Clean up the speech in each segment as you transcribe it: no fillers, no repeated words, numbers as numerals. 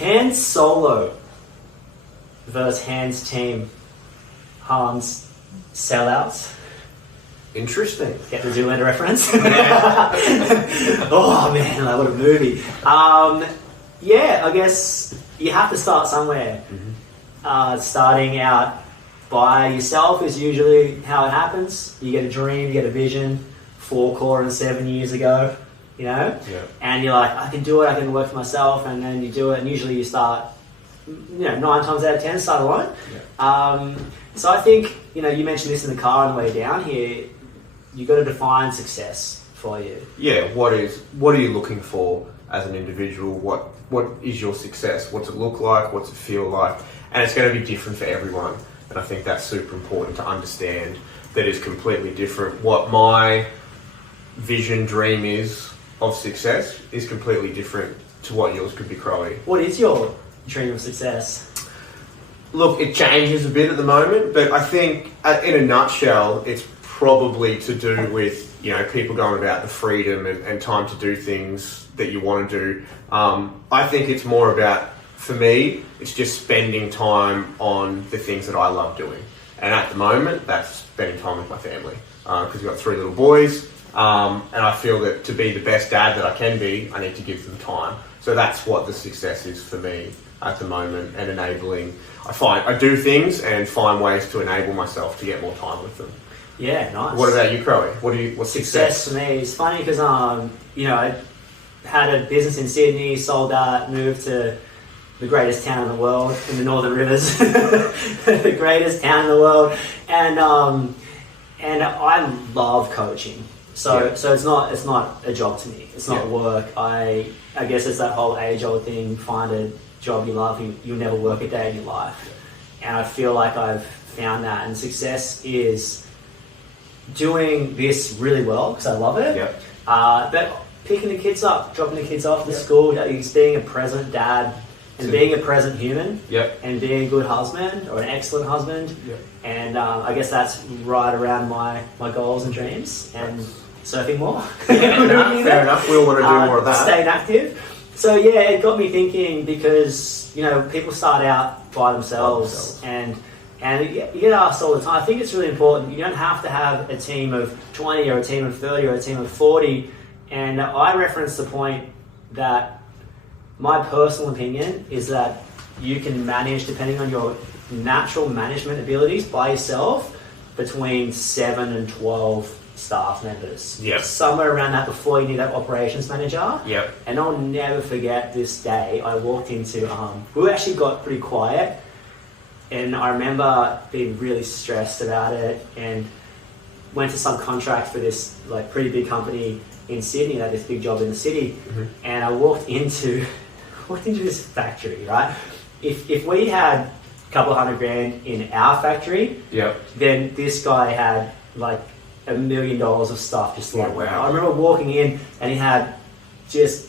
Hands solo versus hands team. Hans sellouts. Interesting. Get the Zoolander reference? Yeah. Oh man, like what a movie. Yeah, I guess you have to start somewhere. Starting out by yourself is usually how it happens. You get a dream, you get a vision, 4 core and 7 years ago, you know? Yeah. And you're like, I can do it, I can work for myself, and then you do it, and usually you start, 9 times out of 10, start alone. Yeah. So I think, you mentioned this in the car on the way down here, you got to define success for you. Yeah, what are you looking for as an individual? What is your success? What's it look like? What's it feel like? And it's going to be different for everyone. And I think that's super important to understand that is completely different. What my vision, dream is of success is completely different to what yours could be, Crowie. What is your dream of success? Look, it changes a bit at the moment, but I think in a nutshell, it's probably to do with, people going about the freedom and time to do things that you want to do. I think it's more about, for me, it's just spending time on the things that I love doing. And at the moment, that's spending time with my family. Because we've got 3 little boys, and I feel that to be the best dad that I can be, I need to give them time. So that's what the success is for me at the moment, and enabling. I do things and find ways to enable myself to get more time with them. Yeah, nice. What about you, Crowie? What's success? For me is funny because I had a business in Sydney, sold that, moved to the greatest town in the world, in the Northern Rivers, the greatest town in the world, and I love coaching. So it's not a job to me. It's not work. I guess it's that whole age-old thing. Find a job you love. You'll never work a day in your life. And I feel like I've found that. And success is doing this really well because I love it. Yep. But picking the kids up, dropping the kids off to school, just being a present dad and being a present human, and being a good husband or an excellent husband. And I guess that's right around my goals and dreams. And surfing more. Fair enough. We all want to do more of that. Staying active. So it got me thinking because people start out by themselves. And you get asked all the time. I think it's really important. You don't have to have a team of 20 or a team of 30 or a team of 40. And I reference the point that my personal opinion is that you can manage, depending on your natural management abilities, by yourself between 7 and 12 staff members. Somewhere around that before you need that operations manager. And I'll never forget this day. I walked into, we actually got pretty quiet, and I remember being really stressed about it, and went to subcontract for this pretty big company in Sydney. They had this big job in the city, and I walked into this factory, right? If we had a couple $100,000 in our factory, then this guy had $1 million of stuff just wow. I remember walking in and he had just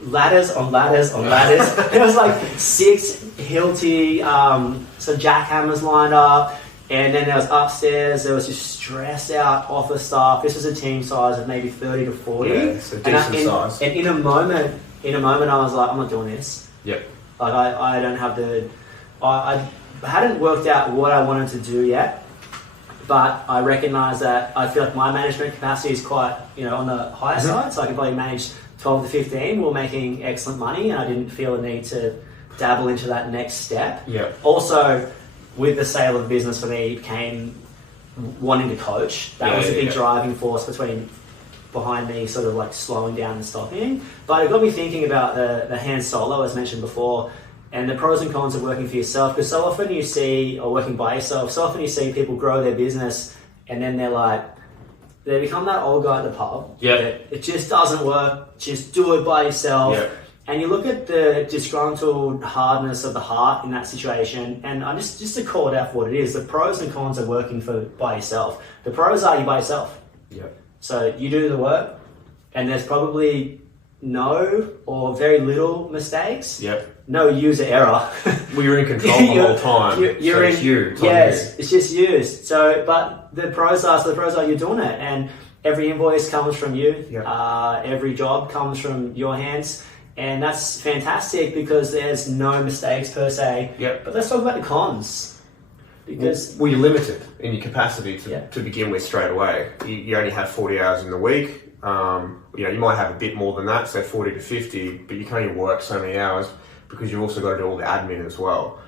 ladders on ladders on ladders. There was 6 Hilti, some jackhammers lined up, and then there was upstairs, there was just stressed out office staff. This was a team size of maybe 30 to 40. Yeah, so decent size. And in a moment I was like, I'm not doing this. I don't have I hadn't worked out what I wanted to do yet. But I recognise that I feel like my management capacity is quite, on the higher side. So I could probably manage 12 to 15 while making excellent money, and I didn't feel a need to dabble into that next step. Also, with the sale of the business for me came wanting to coach. That was a big driving force behind me sort of slowing down and stopping. But it got me thinking about the hand solo, as mentioned before, and the pros and cons of working for yourself, because so often you see, or working by yourself, so often you see people grow their business and then they become that old guy at the pub. It just doesn't work, just do it by yourself. And you look at the disgruntled hardness of the heart in that situation, and I just to call it out for what it is, the pros and cons of working by yourself. The pros are you by yourself. So you do the work, and there's probably no or very little mistakes. No user error. Well, you're in control the whole time. It's you. It's just you. So, but the pros are you're doing it, and every invoice comes from you. Every job comes from your hands, And that's fantastic because there's no mistakes per se. Yep. But let's talk about the cons. Because you're limited in your capacity to begin with straight away. You only have 40 hours in the week. You might have a bit more than that, say 40 to 50, but you can only work so many hours because you've also got to do all the admin as well.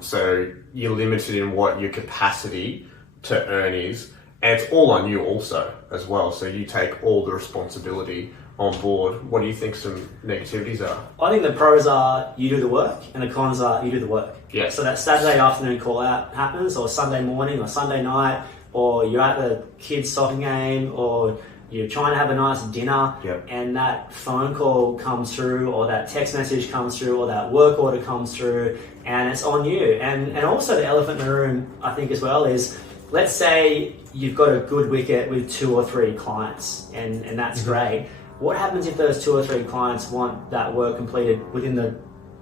So you're limited in what your capacity to earn is, and it's all on you also as well. So you take all the responsibility on board. What do you think some negativities are? I think the pros are you do the work, and the cons are you do the work. Yeah. So that Saturday afternoon call out happens, or Sunday morning, or Sunday night, or you're at the kids' soccer game, or you're trying to have a nice dinner, and that phone call comes through, or that text message comes through, or that work order comes through, and it's on you. And also the elephant in the room, I think as well, is let's say you've got a good wicket with 2 or 3 clients, and that's great. What happens if those 2 or 3 clients want that work completed within the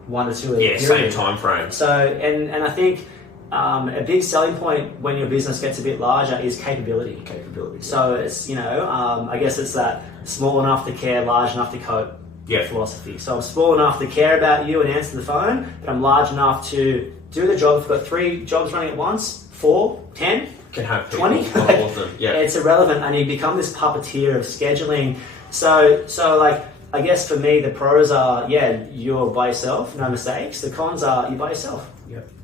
1 or 2 of the period? Same time frame. So, and I think a big selling point when your business gets a bit larger is capability. So it's, I guess it's that small enough to care, large enough to cope philosophy. So I'm small enough to care about you and answer the phone, but I'm large enough to do the job. If I've got 3 jobs running at once, 4, 10, can have 20. It's irrelevant, and you become this puppeteer of scheduling. So like, I guess for me, the pros are, you're by yourself, no mistakes. The cons are you're by yourself.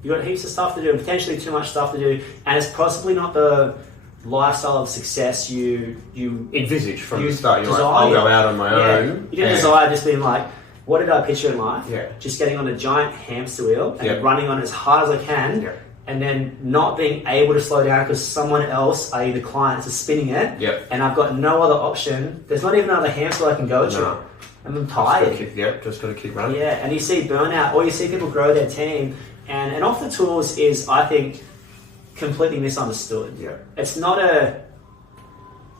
You've got heaps of stuff to do, and potentially too much stuff to do, and it's possibly not the lifestyle of success you envisage from the start. You're like, I'll go out on my own. You didn't desire just being like, what did I picture in life? Yeah. Just getting on a giant hamster wheel and running on as hard as I can, and then not being able to slow down because someone else, i.e. the clients, is spinning it, and I've got no other option. There's not even another hamster I can go to. I'm tired. Just got to keep running. Yeah, and you see burnout, or you see people grow their team, and off the tools is, I think, completely misunderstood. It's not a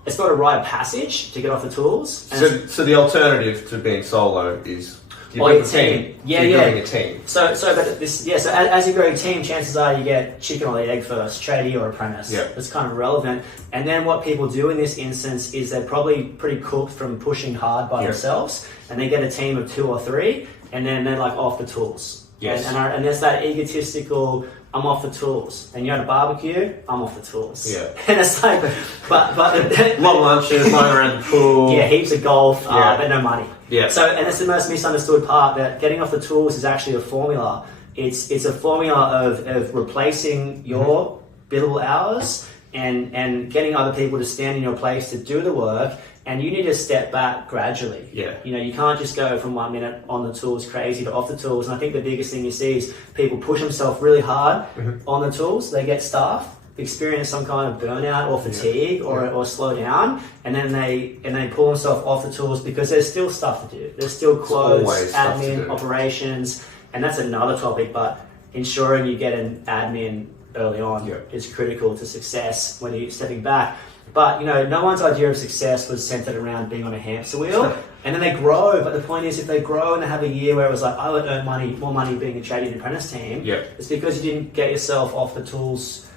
rite of passage to get off the tools. And so the alternative to being solo is you're a team. You're building a team. So as you grow your team, chances are you get chicken or the egg first, tradie or apprentice. That's kind of relevant. And then what people do in this instance is they're probably pretty cooked from pushing hard by themselves, and they get a team of 2 or 3, and then they're like off the tools. And there's that egotistical, I'm off the tools. And you're at a barbecue, I'm off the tools. And it's like, but long lunches, lying around the pool. Heaps of golf, but no money. So, and it's the most misunderstood part, that getting off the tools is actually a formula. It's a formula of replacing your billable hours and getting other people to stand in your place to do the work. And you need to step back gradually. You can't just go from 1 minute on the tools crazy to off the tools. And I think the biggest thing you see is people push themselves really hard on the tools. They get staff, experience some kind of burnout or fatigue or slow down, and then they pull themselves off the tools because there's still stuff to do. There's still close, admin, operations, and that's another topic. But ensuring you get an admin early on is critical to success when you're stepping back. But, no one's idea of success was centered around being on a hamster wheel. And then they grow. But the point is, if they grow and they have a year where it was like, I would earn more money being a tradie and apprentice team, it's because you didn't get yourself off the tools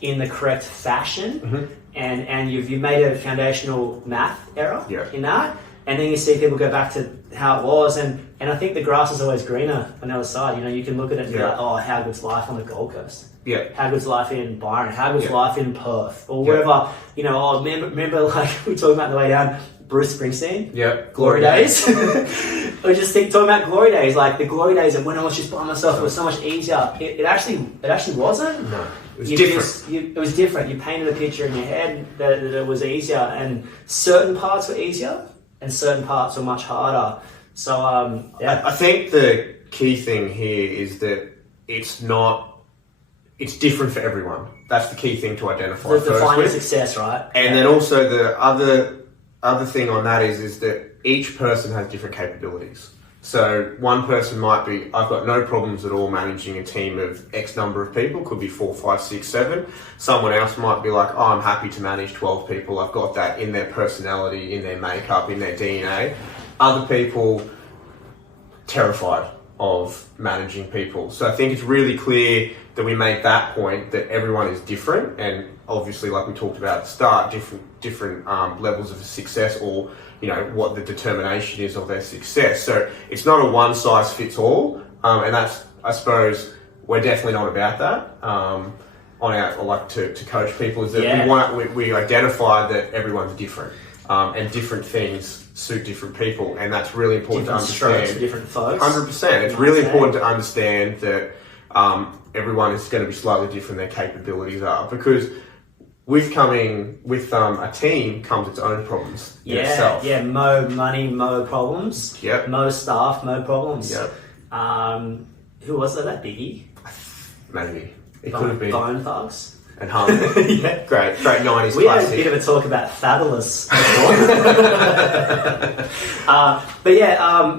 in the correct fashion. And you've made a foundational math error in that. And then you see people go back to how it was. And I think the grass is always greener on the other side. You can look at it and be like, oh, how good's life on the Gold Coast? How good's life in Byron? How good's life in Perth? Or wherever, remember like we were talking about on the way down, Bruce Springsteen? Glory days. I just talking about glory days, like the glory days and when I was just by myself, it was so much easier. It actually wasn't. No. It was different. It was different. You painted a picture in your head that it was easier, and certain parts were easier and certain parts were much harder. So, I think the key thing here is that it's different for everyone. That's the key thing to identify. Defining success, right? And then also the other thing on that is that each person has different capabilities. So one person might be, I've got no problems at all managing a team of X number of people, could be 4, 5, 6, 7. Someone else might be like, I'm happy to manage 12 people. I've got that in their personality, in their makeup, in their DNA. Other people, terrified of managing people. So I think it's really clear that we make that point that everyone is different, and obviously, like we talked about at the start, different levels of success, or what the determination is of their success. So it's not a one size fits all, and that's, I suppose, we're definitely not about that. To coach people is that we identify that everyone's different, and different things suit different people, and that's really important to understand. Different folks. 100%. It's really important to understand that everyone is going to be slightly different. Their capabilities are, because with a team comes its own problems in itself. Yeah, mo money, mo problems. Yep. Mo staff, mo problems. Yep. Who was that Biggie? Maybe. It could have been. Bone Thugs. And Hum. Yeah. Great 90s We had a classic. bit of a talk about Fabulous before.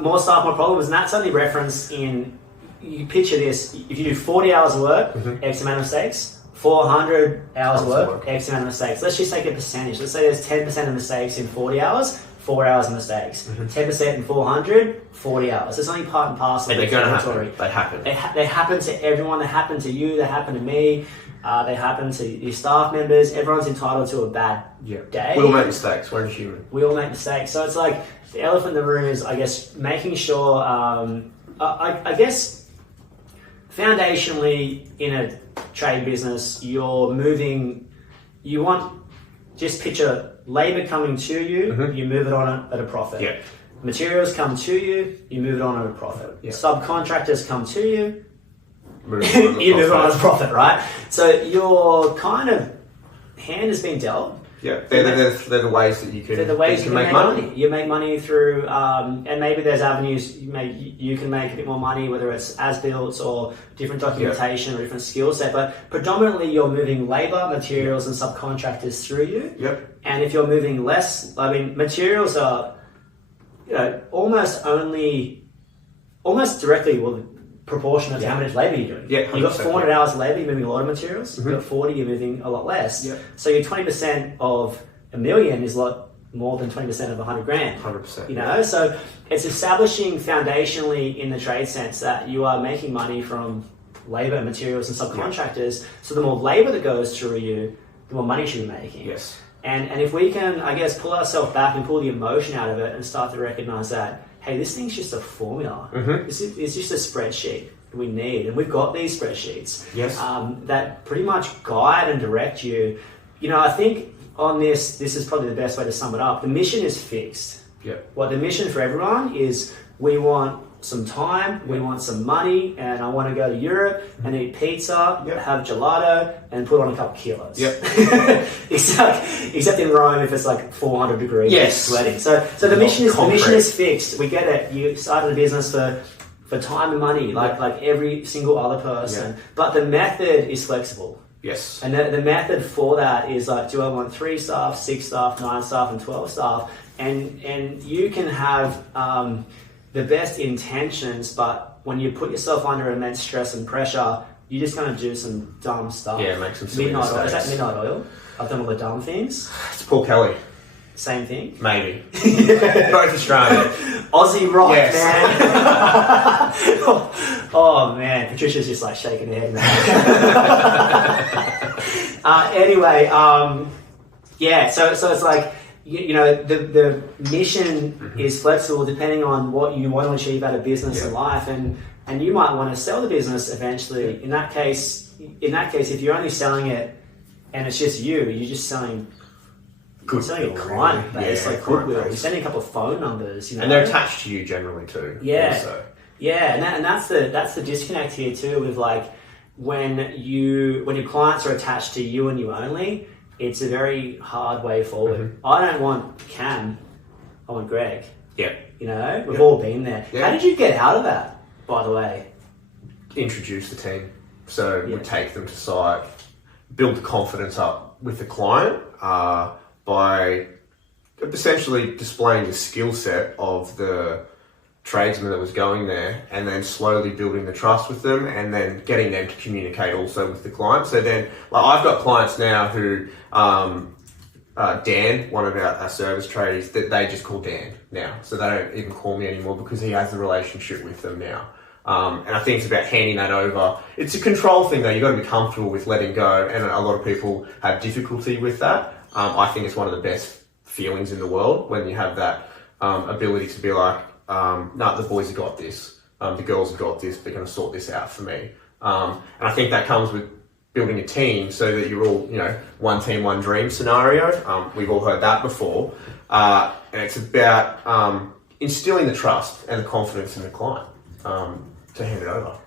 More staff, more problems. And that's only referenced in, you picture this, if you do 40 hours of work, X amount of mistakes, 400 hours of work, X amount of mistakes. Let's just take a percentage. Let's say there's 10% of mistakes in 40 hours, 4 hours of mistakes. 10% in 400, 40 hours. It's only part and parcel of the territory. They happen. They happen to everyone. They happen to you. They happen to me. They happen to your staff members. Everyone's entitled to a bad day. We all make mistakes. We're human. We all make mistakes. So it's like the elephant in the room is, I guess, making sure, I guess, foundationally in a trade business, you want, just picture labour coming to you, you move it on at a profit. Yeah. Materials come to you, you move it on at a profit. Yeah. Subcontractors come to you, you move it on at a profit, right? So your kind of hand has been dealt. Yeah, they're the ways that you can. They're the ways you can make money. You make money through, and maybe there's avenues you can make a bit more money, whether it's as built or different documentation or different skill set. But predominantly, you're moving labour, materials, and subcontractors through you. Yep. And if you're moving less, materials are, almost directly proportionate to how much labour you're doing. Yeah, you've got 400 hours of labour, you're moving a lot of materials. You've got 40, you're moving a lot less. Yep. So your 20% of $1 million is a lot more than 20% of 100 grand. 100%. So it's establishing foundationally in the trade sense that you are making money from labour, materials, and subcontractors. So the more labour that goes through you, the more money you should be making. Yes. And if we can, I guess, pull ourselves back and pull the emotion out of it and start to recognise that, hey, this thing's just a formula. It's just a spreadsheet that we need. And we've got these spreadsheets that pretty much guide and direct you. I think on this is probably the best way to sum it up. The mission is fixed. Yep. What the mission for everyone is, we want some time, we want some money, and I want to go to Europe and eat pizza, have gelato, and put on a couple kilos. Yep. except in Rome, if it's like 400 degrees, sweating. So the mission is fixed. We get it. You started a business for time and money, like every single other person. But the method is flexible. Yes. And the method for that is like, do I want 3 staff, 6 staff, 9 staff, and 12 staff? And you can have the best intentions, but when you put yourself under immense stress and pressure, you're just going to do some dumb stuff. Yeah, make some silly Midnight Oil. mistakes. Is that Midnight Oil? I've done all the dumb things. It's Paul Kelly. Same thing. Maybe. Both Australian. Aussie rock, Yes. man. Oh man, Patricia's just like shaking her head now. Anyway, so it's like, the mission is flexible depending on what you want to achieve out of business and life, and you might want to sell the business eventually. In that case, if you're only selling it and it's just you're just selling. You're selling a client base, like goodwill. You're sending a couple of phone numbers, and they're attached to you generally too. Yeah, also. and that's the disconnect here too. With like when your clients are attached to you and you only, it's a very hard way forward. I don't want Cam, I want Greg. Yeah. We've all been there. Yeah. How did you get out of that, by the way? Introduce the team. So we take them to site, build the confidence up with the client by essentially displaying the skill set of the tradesman that was going there, and then slowly building the trust with them, and then getting them to communicate also with the client. So then, I've got clients now who, Dan, one of our service tradies, that they just call Dan now. So they don't even call me anymore because he has the relationship with them now. And I think it's about handing that over. It's a control thing though. You've got to be comfortable with letting go, and a lot of people have difficulty with that. I think it's one of the best feelings in the world when you have that ability to be like, no, the boys have got this, the girls have got this, they're going to sort this out for me. And I think that comes with building a team so that you're all, one team, one dream scenario. We've all heard that before. And it's about instilling the trust and the confidence in the client to hand it over.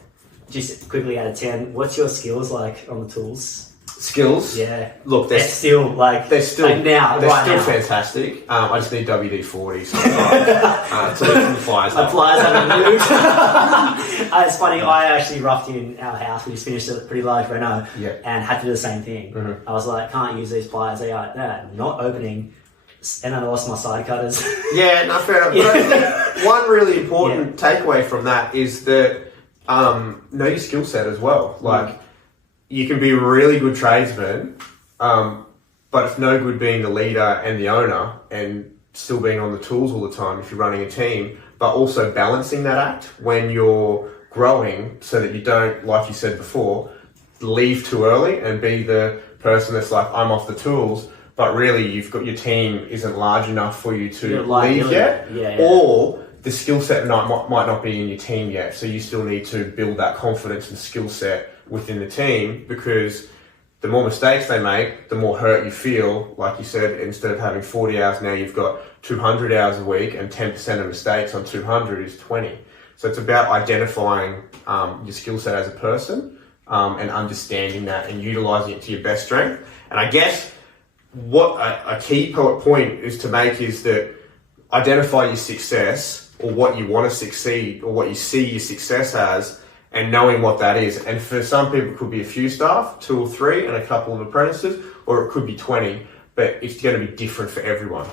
Just quickly out of 10, what's your skills like on the tools? Skills? Yeah. Look, they're still fantastic. I just need WD-40 sometimes to lift the flies up. The flies haven't moved. It's funny, I actually roughed in our house. We just finished a pretty large reno and had to do the same thing. Mm-hmm. I was like, can't use these pliers. They are not opening. And then I lost my side cutters. Yeah, no, fair enough. But I think one really important takeaway from that is that know your skill set as well. Like, you can be a really good tradesman, but it's no good being the leader and the owner and still being on the tools all the time if you're running a team, but also balancing that act when you're growing so that you don't, like you said before, leave too early and be the person that's like, I'm off the tools, but really you've got your team isn't large enough for you to leave yet, or the skill set might not be in your team yet, so you still need to build that confidence and skill set within the team, because the more mistakes they make, the more hurt you feel. Like you said, instead of having 40 hours now, you've got 200 hours a week, and 10% of mistakes on 200 is 20. So it's about identifying your skill set as a person and understanding that and utilizing it to your best strength. And I guess what a key point is to make is that identify your success, or what you want to succeed, or what you see your success as, and knowing what that is. And for some people, it could be a few staff, 2 or 3, and a couple of apprentices, or it could be 20, but it's going to be different for everyone.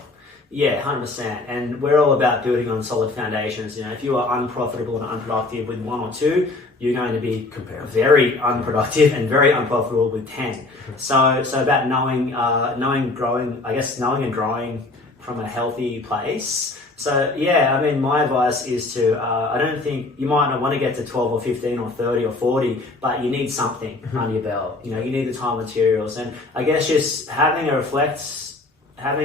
Yeah, 100%. And we're all about building on solid foundations. If you are unprofitable and unproductive with 1 or 2, you're going to be very unproductive and very unprofitable with 10. So about knowing and growing from a healthy place. So my advice is to, I don't think, you might not want to get to 12 or 15 or 30 or 40, but you need something under your belt. You need the time materials. And I guess just having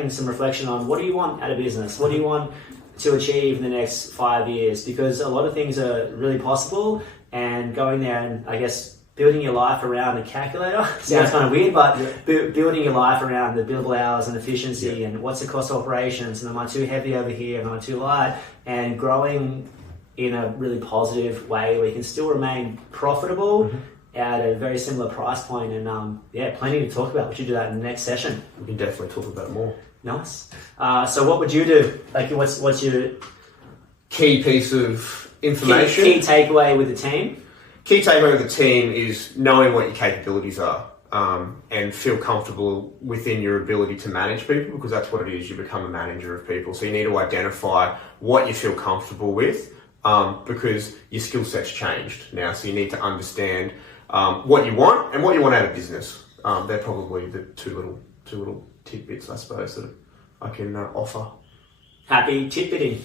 some reflection on, what do you want out of business? What do you want to achieve in the next 5 years? Because a lot of things are really possible, and going there and I guess building your life around a calculator sounds kind of weird, but building your life around the billable hours and efficiency and what's the cost of operations, and am I too heavy over here, am I too light, and growing in a really positive way where you can still remain profitable at a very similar price point. And plenty to talk about. We should do that in the next session. We can definitely talk about it more. Nice. So what would you do? Like, what's your key piece of information? Key takeaway with the team? Key takeaway with the team is knowing what your capabilities are, and feel comfortable within your ability to manage people, because that's what it is. You become a manager of people. So you need to identify what you feel comfortable with, because your skill set's changed now. So you need to understand what you want and what you want out of business. They're probably the two little tidbits, I suppose, that I can offer. Happy tidbitting.